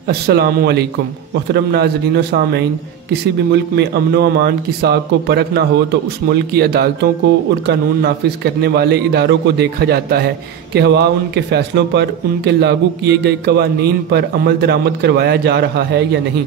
अस्सलामुअलैकुम मोहतरम नाज़रीन व सामीन। किसी भी मुल्क में अमन व अमान की साख को परख ना हो तो उस मुल्क की अदालतों को और कानून नाफिज करने वाले इदारों को देखा जाता है कि हवा उनके फ़ैसलों पर, उनके लागू किए गए कवानीन पर अमल दरामद करवाया जा रहा है या नहीं।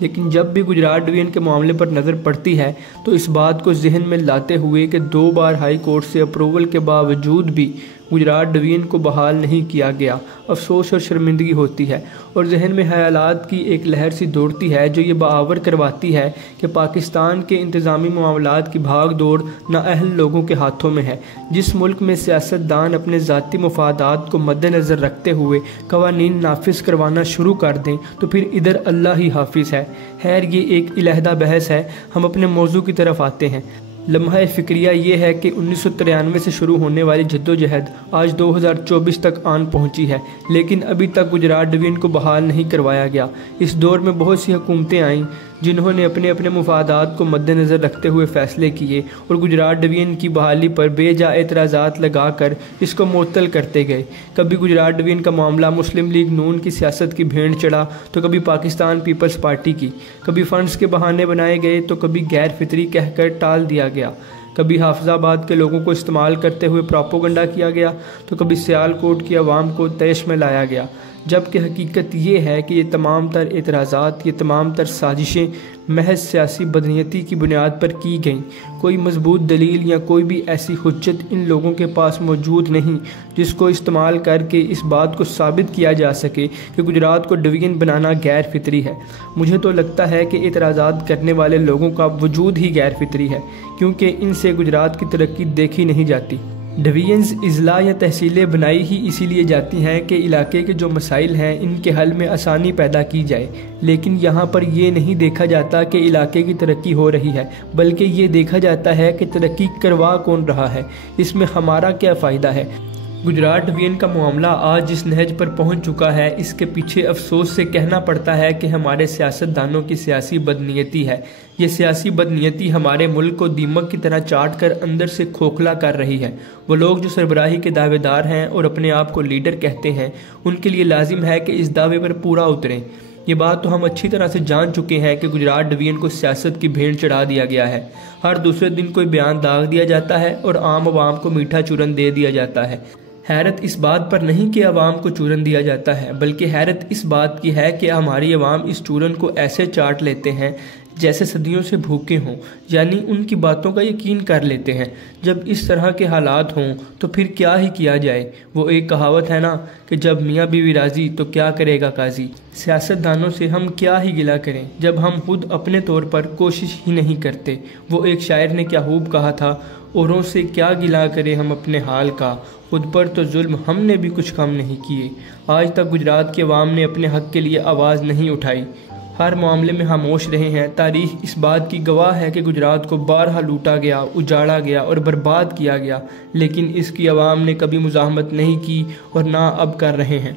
लेकिन जब भी गुजरात डिवीज़न के मामले पर नज़र पड़ती है तो इस बात को जहन में लाते हुए कि 2 बार हाई कोर्ट से अप्रूवल के बावजूद भी गुजरात डिवीज़न को बहाल नहीं किया गया, अफसोस और शर्मिंदगी होती है और जहन में ख्यालात की एक लहर सी दौड़ती है जो ये बावर करवाती है कि पाकिस्तान के इंतज़ामी मामलात की भाग दौड़ नाअहल लोगों के हाथों में है। जिस मुल्क में सियासतदान अपने ज़ाती मफादात को मद्देनज़र रखते हुए कवानीन नाफिज करवाना शुरू कर दें तो फिर इधर अल्लाह ही हाफिज़ है। खैर, ये एक इलहदा बहस है। हम अपने मौजू की तरफ आते हैं। लम्हा फ़िक्रिया ये है कि 1993 से शुरू होने वाली जद्दोजहद आज 2024 तक आन पहुंची है, लेकिन अभी तक गुजरात डिवीज़न को बहाल नहीं करवाया गया। इस दौर में बहुत सी हुकूमतें आईं जिन्होंने अपने अपने मुफादात को मद्देनज़र रखते हुए फ़ैसले किए और गुजरात डिवीज़न की बहाली पर बेजा एतराज़ात लगा कर इसको मुअत्तल करते गए। कभी गुजरात डिवीज़न का मामला मुस्लिम लीग नून की सियासत की भेंट चढ़ा तो कभी पाकिस्तान पीपल्स पार्टी की, कभी फ़ंड्स के बहाने बनाए गए तो कभी गैर फितरी कहकर टाल दिया गया, कभी हाफिजाबाद के लोगों को इस्तेमाल करते हुए प्रोपोगंडा किया गया तो कभी सियालकोट की आवाम को तैश में लाया गया। जबकि हकीकत ये है कि ये तमाम तर एतराज़ात, ये तमाम तर साजिशें महज सियासी बदनीयती की बुनियाद पर की गईं। कोई मजबूत दलील या कोई भी ऐसी हुज्जत इन लोगों के पास मौजूद नहीं जिसको इस्तेमाल करके इस बात को साबित किया जा सके कि गुजरात को डिवीज़न बनाना गैर फितरी है। मुझे तो लगता है कि एतराज़ात करने वाले लोगों का वजूद ही गैर फितरी है, क्योंकि इनसे गुजरात की तरक्की देखी नहीं जाती। डिवीज़न्स, इज़ला या तहसीलें बनाई ही इसीलिए जाती हैं कि इलाके के जो मसाइल हैं इनके हल में आसानी पैदा की जाए, लेकिन यहाँ पर ये नहीं देखा जाता कि इलाके की तरक्की हो रही है, बल्कि ये देखा जाता है कि तरक्की करवा कौन रहा है, इसमें हमारा क्या फ़ायदा है। गुजरात डिवीज़न का मामला आज जिस नहज पर पहुंच चुका है, इसके पीछे अफसोस से कहना पड़ता है कि हमारे सियासतदानों की सियासी बदनीयती है। ये सियासी बदनीयती हमारे मुल्क को दीमक की तरह चाट कर अंदर से खोखला कर रही है। वो लोग जो सरबराही के दावेदार हैं और अपने आप को लीडर कहते हैं, उनके लिए लाजिम है कि इस दावे पर पूरा उतरें। ये बात तो हम अच्छी तरह से जान चुके हैं कि गुजरात डिवीज़न को सियासत की भेंट चढ़ा दिया गया है। हर दूसरे दिन कोई बयान दाग दिया जाता है और आम आवाम को मीठा चूरन दे दिया जाता है। हैरत इस बात पर नहीं कि आवाम को चूरन दिया जाता है, बल्कि हैरत इस बात की है कि हमारी आवाम इस चूरन को ऐसे चाट लेते हैं जैसे सदियों से भूखे हों, यानी उनकी बातों का यकीन कर लेते हैं। जब इस तरह के हालात हों तो फिर क्या ही किया जाए। वो एक कहावत है ना कि जब मियाँ बीवी राजी तो क्या करेगा काजी। सियासतदानों से हम क्या ही गिला करें जब हम खुद अपने तौर पर कोशिश ही नहीं करते। वो एक शायर ने क्या खूब कहा था, औरों से क्या गिला करें हम अपने हाल का, खुद पर तो जुल्म हमने भी कुछ कम नहीं किए। आज तक गुजरात के अवाम ने अपने हक़ के लिए आवाज़ नहीं उठाई, हर मामले में खामोश रहे हैं। तारीख इस बात की गवाह है कि गुजरात को बारहा लूटा गया, उजाड़ा गया और बर्बाद किया गया, लेकिन इसकी आवाम ने कभी मुज़ाहमत नहीं की और ना अब कर रहे हैं।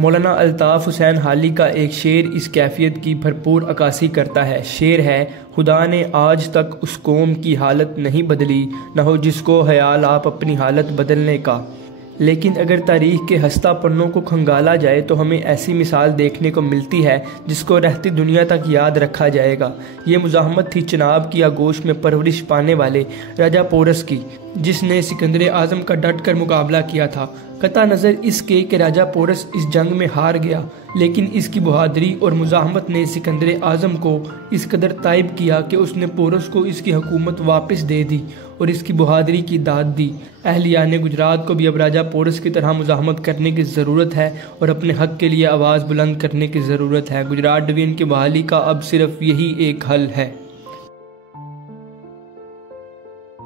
मौलाना अल्ताफ़ हुसैन हाली का एक शेर इस कैफियत की भरपूर अक्कासी करता है। शेर है, खुदा ने आज तक उस कौम की हालत नहीं बदली, न हो जिसको ख्याल आप अपनी हालत बदलने का। लेकिन अगर तारीख़ के हस्ता पन्नों को खंगाला जाए तो हमें ऐसी मिसाल देखने को मिलती है जिसको रहती दुनिया तक याद रखा जाएगा। ये मुज़ाहमत थी चिनाब की आगोश में परवरिश पाने वाले राजा पोरस की, जिसने सिकंदर आज़म का डट कर मुकाबला किया था। कता नज़र इसके कि राजा पोरस इस जंग में हार गया, लेकिन इसकी बहादुरी और मुज़ाहमत ने सिकंदर आज़म को इस कदर ताइब किया कि उसने पोरस को इसकी हुकूमत वापस दे दी और इसकी बहादुरी की दाद दी। अहलियाने गुजरात को भी अब राजा पोरस की तरह मुज़ाहमत करने की ज़रूरत है और अपने हक़ के लिए आवाज़ बुलंद करने की ज़रूरत है। गुजरात डिवीज़न की बहाली का अब सिर्फ यही एक हल है।